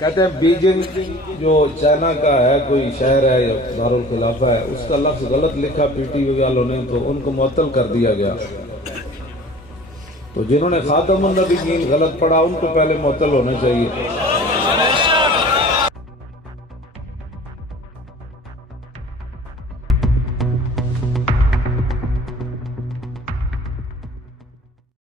कहते हैं बीजिंग जो चाइना का है, कोई शहर है या दारुल खिलाफा है, उसका लफ्ज गलत लिखा पीटीओ वालों ने, तो उनको मुअत्तल कर दिया गया। तो जिन्होंने खातमुन नबीयीन गलत पढ़ा उनको पहले मुअत्तल होना चाहिए।